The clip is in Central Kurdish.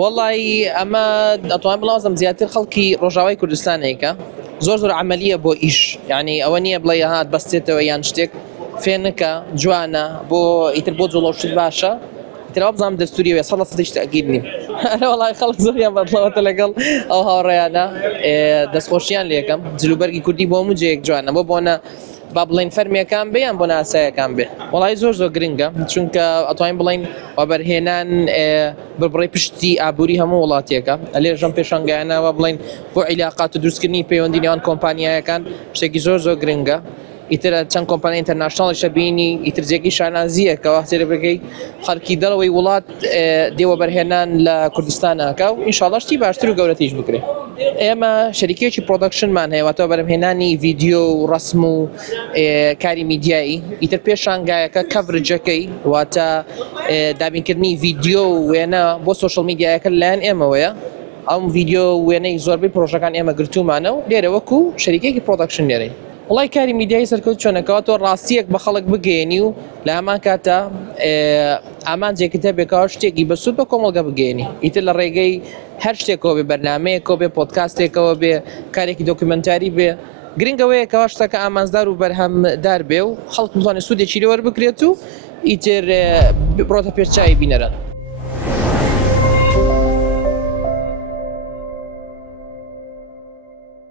والله ئەمە ئەتوانم بڵازم زیاتر خەڵکی ڕۆژاوای کوردستانێکە زۆر عملیە بۆ ئیش یعنی ئەوە نییە بڵێ هات بەستێتەوە یان شتێک فێنەکە جوانە بۆ ئیتر بۆ جوڵەوشت باشە ترەوە بزانام دەستوریەوە 100% تاگیر نیم وڵی خەڵک زۆریان بەدڵەوەتە لەگەڵ ئەو هاوڕێیانە دەستخۆشییان لێکم جلوبەرگی کوردی بۆ هەموو جەیەک جوانە بۆ بۆنە با بڵین فەرمیەکان بێ یان بۆ ناسایەکان بێ وڵی زۆر گرنگە چونکە ئەتوانین بڵین وەبەرهێنان بڕێ پشتی ئابووری هەموو وڵاتیەکە لێژەم پێشانگایانەوە بڵین بۆ عیلاقات و دروستکردنی پەیوەندی نێوان کۆمپانیایەکان شتێکی زۆر گرنگە ئیتر چەند کۆمپانیا ئینتەرناشناڵیشە بینی ئیتر جێگی شانازیە کەوا تێرە بگەی خەڵکی دەڵەوەی وڵات دێوە بەرهێنان لە کوردستانەکە و ئینشاڵڵا شتی باشتر و گەورەتیش بکرێ ئێمە شەریکێکی پرۆدەکشنمان هەیە واتە بەرهێنانی ڤیدیۆ و ڕسم و کاری میدیایی ئیتر پێشانگایەکە کەڤرجەکەی واتە دابینکردنی ڤیدیۆ و وێنە بۆ سۆشڵ میدیایەکە لایەن ئێمەوەیە ئەم ڤیدیۆ وێنەی زۆربەی پرۆژەکان ئێمە گرتومانە و لێرە وەکو شەریکێکی پرۆدەکشن لێرەی وڵی کاری میدیایی سەرکەوت چۆنەکەەوە تۆ ڕاستیەک بە خەڵک بگەێنی و لە هەمان کاتە ئامانجێکتە بێکاو شتێکی بەسوود بە کۆمەڵگە بگەێنی ئیتر لە ڕێگەی هەر شتێکەوە بێ بەرنمەیەکەوە بێ پۆدکاستێکەوە بێ کارێکی دۆکیومنتاری بێ گرنگەوەیەکەوە شتەکە ئامانزدار و بەرهەمدار بێ و خەڵک بزانێت سوودێکی لێوەربکرێت و ئیتر بڕۆتە پێشچاوی بینەران